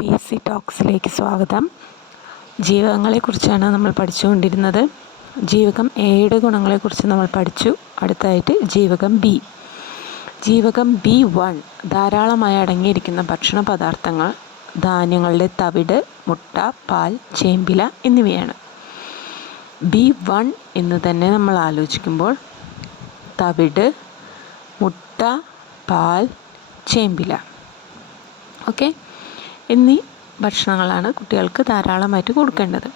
PSC ടോക്സിലേക്ക് സ്വാഗതം. ജീവകങ്ങളെക്കുറിച്ചാണ് നമ്മൾ പഠിച്ചുകൊണ്ടിരുന്നത്. ജീവകം എയുടെ ഗുണങ്ങളെക്കുറിച്ച് നമ്മൾ പഠിച്ചു. അടുത്തായിട്ട് ജീവകം ബി. ജീവകം B1 ധാരാളമായി അടങ്ങിയിരിക്കുന്ന ഭക്ഷണ പദാർത്ഥങ്ങൾ ധാന്യങ്ങളുടെ തവിട്, മുട്ട, പാൽ, ചേമ്പില എന്നിവയാണ്. B1 എന്ന് തന്നെ നമ്മൾ ആലോചിക്കുമ്പോൾ തവിട്, മുട്ട, പാൽ, ചേമ്പില എന്നീ ഭക്ഷണങ്ങളാണ് കുട്ടികൾക്ക് ധാരാളമായിട്ട് കൊടുക്കേണ്ടത്.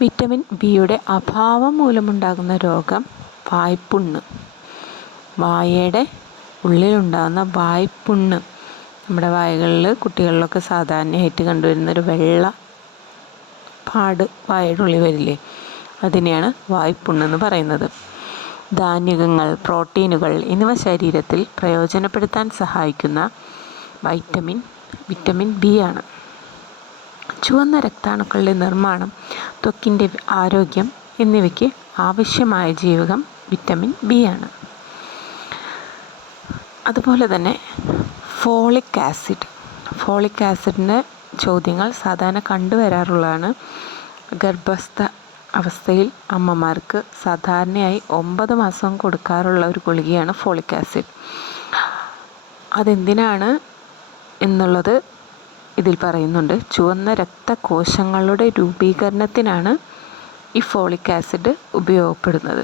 വിറ്റമിൻ ബിയുടെ അഭാവം മൂലമുണ്ടാകുന്ന രോഗം വായ്പുണ്ണ്. വായയുടെ ഉള്ളിലുണ്ടാകുന്ന വായ്പുണ്ണ്, നമ്മുടെ വായകളിൽ കുട്ടികളിലൊക്കെ സാധാരണയായിട്ട് കണ്ടുവരുന്നൊരു വെള്ള പാട് വായയുടെ ഉള്ളിൽ വരില്ലേ, അതിനെയാണ് വായ്പുണ്ണെന്ന് പറയുന്നത്. ധാന്യങ്ങൾ, പ്രോട്ടീനുകൾ എന്നിവ ശരീരത്തിൽ പ്രയോജനപ്പെടുത്താൻ സഹായിക്കുന്ന വിറ്റമിൻ ബി ആണ്. ചുവന്ന രക്താണുക്കളുടെ നിർമ്മാണം, ത്വക്കിൻ്റെ ആരോഗ്യം എന്നിവയ്ക്ക് ആവശ്യമായ ജീവകം വിറ്റമിൻ ബി ആണ്. അതുപോലെ തന്നെ ഫോളിക് ആസിഡിൻ്റെ ചോദ്യങ്ങൾ സാധാരണ കണ്ടുവരാറുള്ളതാണ്. ഗർഭസ്ഥ അവസ്ഥയിൽ അമ്മമാർക്ക് സാധാരണയായി 9 മാസം കൊടുക്കാറുള്ള ഒരു ഗുളികയാണ് ഫോളിക് ആസിഡ്. അതെന്തിനാണ് എന്നുള്ളത് ഇതിൽ പറയുന്നുണ്ട്. ചുവന്ന രക്തകോശങ്ങളുടെ രൂപീകരണത്തിനാണ് ഈ ഫോളിക് ആസിഡ് ഉപയോഗപ്പെടുന്നത്.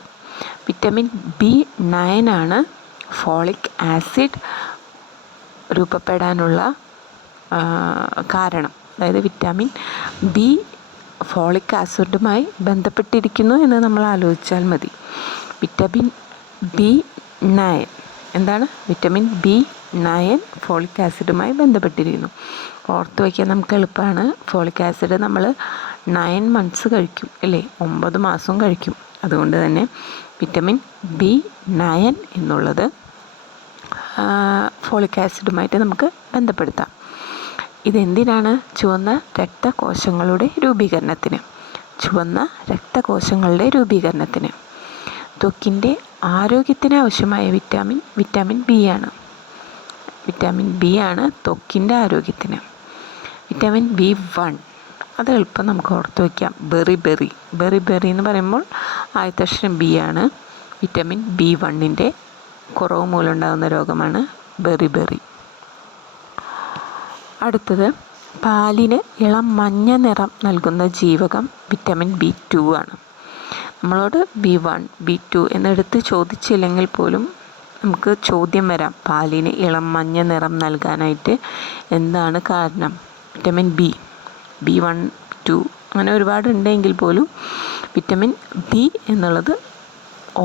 വിറ്റമിൻ B9 ആണ് ഫോളിക് ആസിഡ് രൂപപ്പെടാനുള്ള കാരണം. അതായത് വിറ്റാമിൻ ബി ഫോളിക് ആസിഡുമായി ബന്ധപ്പെട്ടിരിക്കുന്നു എന്ന് നമ്മൾ ആലോചിച്ചാൽ മതി. വിറ്റമിൻ B9 എന്താണ്? വിറ്റമിൻ B9 ഫോളിക് ആസിഡുമായി ബന്ധപ്പെട്ടിരിക്കുന്നു. ഓർത്ത് വയ്ക്കാൻ നമുക്ക് എളുപ്പമാണ്. ഫോളിക് ആസിഡ് നമ്മൾ 9 months കഴിക്കും അല്ലേ, 9 മാസവും കഴിക്കും. അതുകൊണ്ട് തന്നെ വിറ്റമിൻ B9 എന്നുള്ളത് ഫോളിക് ആസിഡുമായിട്ട് നമുക്ക് ബന്ധപ്പെടുത്താം. ഇതെന്തിനാണ്? ചുവന്ന രക്തകോശങ്ങളുടെ രൂപീകരണത്തിന്. ത്വക്കിൻ്റെ ആരോഗ്യത്തിന് ആവശ്യമായ വിറ്റാമിൻ ബി ആണ്. വിറ്റാമിൻ ബി ആണ് ത്വക്കിൻ്റെ ആരോഗ്യത്തിന്. വിറ്റാമിൻ B1 അത് എളുപ്പം നമുക്ക് ഓർത്ത് വയ്ക്കാം. ബെറി എന്ന് പറയുമ്പോൾ ആദ്യത്തെ ബി ആണ്. വിറ്റാമിൻ B1ൻ്റെ കുറവ് മൂലമുണ്ടാകുന്ന രോഗമാണ് ബെറി. അടുത്തത് പാലിന് ഇളം മഞ്ഞ നിറം നൽകുന്ന ജീവകം വിറ്റമിൻ B2 ആണ്. നമ്മളോട് B1, B2 എന്നെടുത്ത് ചോദിച്ചില്ലെങ്കിൽ പോലും നമുക്ക് ചോദ്യം വരാം, പാലിന് ഇളം മഞ്ഞ നിറം നൽകാനായിട്ട് എന്താണ് കാരണം? വിറ്റമിൻ B1, B2 അങ്ങനെ ഒരുപാട് ഉണ്ടെങ്കിൽ പോലും വിറ്റമിൻ ബി എന്നുള്ളത്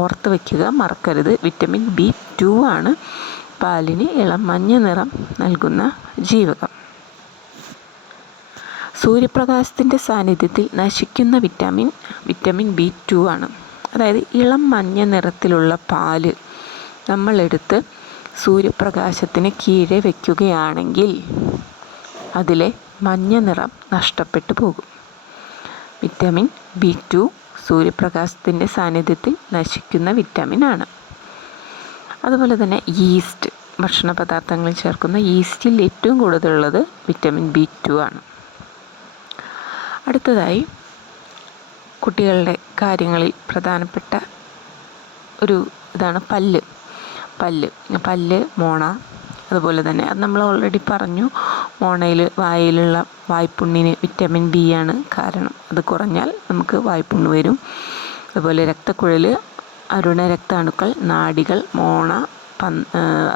ഓർത്ത് വയ്ക്കുക, മറക്കരുത്. വിറ്റമിൻ B2 ആണ് പാലിന് ഇളം മഞ്ഞ നിറം നൽകുന്ന ജീവകം. സൂര്യപ്രകാശത്തിൻ്റെ സാന്നിധ്യത്തിൽ നശിക്കുന്ന വിറ്റമിൻ B2 ആണ്. അതായത് ഇളം മഞ്ഞ നിറത്തിലുള്ള പാല് നമ്മളെടുത്ത് സൂര്യപ്രകാശത്തിന് കീഴെ വയ്ക്കുകയാണെങ്കിൽ അതിലെ മഞ്ഞ നിറം നഷ്ടപ്പെട്ടു പോകും. വിറ്റമിൻ B2 സൂര്യപ്രകാശത്തിൻ്റെ സാന്നിധ്യത്തിൽ നശിക്കുന്ന വിറ്റാമിൻ ആണ്. അതുപോലെ തന്നെ ഈസ്റ്റ്, ഭക്ഷണ പദാർത്ഥങ്ങളിൽ ചേർക്കുന്ന ഈസ്റ്റിൽ ഏറ്റവും കൂടുതലുള്ളത് വിറ്റമിൻ B2 ആണ്. അടുത്തതായി കുട്ടികളുടെ കാര്യങ്ങളിൽ പ്രധാനപ്പെട്ട ഒരു ഇതാണ് പല്ല്, മോണ. അതുപോലെ തന്നെ അത് നമ്മൾ ഓൾറെഡി പറഞ്ഞു. വായിലുള്ള വായ്പുണ്ണിന് വിറ്റമിൻ ബി ആണ് കാരണം. അത് കുറഞ്ഞാൽ നമുക്ക് വായ്പുണ്ണ് വരും. അതുപോലെ രക്തക്കുഴൽ, അരുണ രക്താണുക്കൾ, നാഡികൾ, മോണ,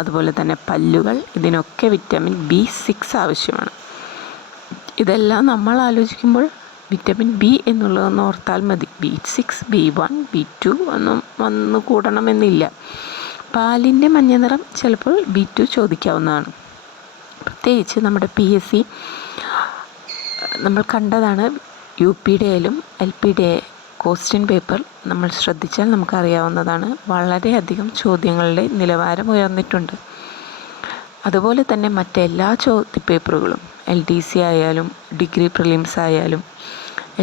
അതുപോലെ തന്നെ പല്ലുകൾ, ഇതിനൊക്കെ വിറ്റമിൻ B6 ആവശ്യമാണ്. ഇതെല്ലാം നമ്മൾ ആലോചിക്കുമ്പോൾ വിറ്റമിൻ ബി എന്നുള്ളതൊന്ന് ഓർത്താൽ മതി. B6, B1, B2 ഒന്നും വന്നു കൂടണമെന്നില്ല. പാലിൻ്റെ മഞ്ഞ നിറം ചിലപ്പോൾ B2 ചോദിക്കാവുന്നതാണ്. പ്രത്യേകിച്ച് നമ്മുടെ PSC നമ്മൾ കണ്ടതാണ്. UPയുടെ ആയാലും LPയുടെ ക്വസ്റ്റ്യൻ പേപ്പർ നമ്മൾ ശ്രദ്ധിച്ചാൽ നമുക്കറിയാവുന്നതാണ്. വളരെയധികം ചോദ്യങ്ങളുടെ നിലവാരം ഉയർന്നിട്ടുണ്ട്. അതുപോലെ തന്നെ മറ്റെല്ലാ ചോദ്യപേപ്പറുകളും LDC ആയാലും ഡിഗ്രി പ്രിലിംസ് ആയാലും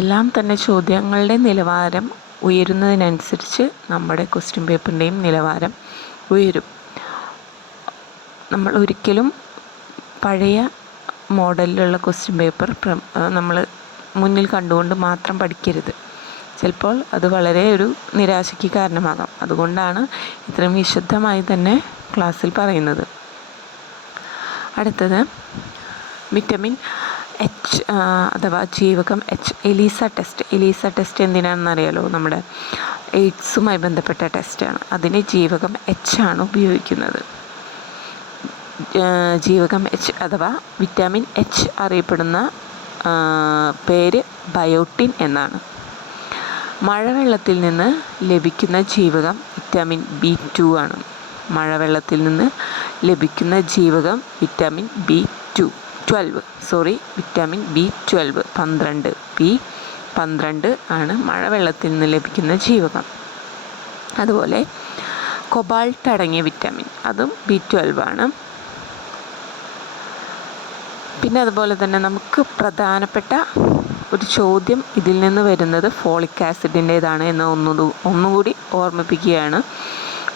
എല്ലാം തന്നെ ചോദ്യങ്ങളുടെ നിലവാരം ഉയരുന്നതിനനുസരിച്ച് നമ്മുടെ ക്വസ്റ്റ്യൻ പേപ്പറിൻ്റെയും നിലവാരം ഉയരും. നമ്മൾ ഒരിക്കലും പഴയ മോഡലിലുള്ള ക്വസ്റ്റ്യൻ പേപ്പർ നമ്മൾ മുന്നിൽ കണ്ടുകൊണ്ട് മാത്രം പഠിക്കരുത്. ചിലപ്പോൾ അത് വളരെ ഒരു നിരാശയ്ക്ക് കാരണമാകാം. അതുകൊണ്ടാണ് ഇത്രയും വിശദമായി തന്നെ ക്ലാസ്സിൽ പറയുന്നത്. അടുത്തത് വിറ്റമിൻ എച്ച് അഥവാ ജീവകം എച്ച്. Elisa test എന്തിനാണെന്നറിയാലോ? നമ്മുടെ എയ്ഡ്സുമായി ബന്ധപ്പെട്ട ടെസ്റ്റാണ്. അതിന് ജീവകം എച്ച് ആണ് ഉപയോഗിക്കുന്നത്. ജീവകം എച്ച് അഥവാ വിറ്റാമിൻ എച്ച് അറിയപ്പെടുന്ന പേര് ബയോട്ടിൻ എന്നാണ്. മഴവെള്ളത്തിൽ നിന്ന് ലഭിക്കുന്ന ജീവകം വിറ്റാമിൻ B2 ആണ്. മഴവെള്ളത്തിൽ നിന്ന് ലഭിക്കുന്ന ജീവകം വിറ്റാമിൻ വിറ്റാമിൻ B12 B12 ആണ് മഴവെള്ളത്തിൽ നിന്ന് ലഭിക്കുന്ന ജീവകം. അതുപോലെ കൊബാൾട്ട് അടങ്ങിയ വിറ്റാമിൻ, അതും B12 ആണ്. പിന്നെ അതുപോലെ തന്നെ നമുക്ക് പ്രധാനപ്പെട്ട ഒരു ചോദ്യം ഇതിൽ നിന്ന് വരുന്നത് ഫോളിക് ആസിഡിൻ്റേതാണ് എന്ന് ഒന്നുകൂടി ഓർമ്മിപ്പിക്കുകയാണ്.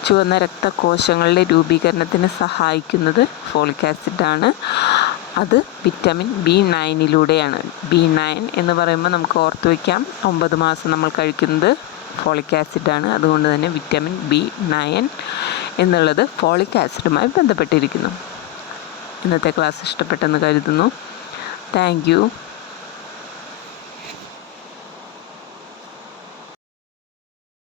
ചുവന്ന രക്തകോശങ്ങളുടെ രൂപീകരണത്തിന് സഹായിക്കുന്നത് ഫോളിക് ആസിഡാണ്. അത് വിറ്റാമിൻ B9 B9 എന്ന് പറയുമ്പോൾ നമുക്ക് ഓർത്ത് വയ്ക്കാം, 9 മാസം നമ്മൾ കഴിക്കുന്നത് ഫോളിക് ആസിഡാണ്. അതുകൊണ്ട് തന്നെ വിറ്റാമിൻ B9 എന്നുള്ളത് ഫോളിക് ആസിഡുമായി ബന്ധപ്പെട്ടിരിക്കുന്നു. ഇന്നത്തെ ക്ലാസ് ഇഷ്ടപ്പെട്ടെന്ന് കരുതുന്നു. Thank you.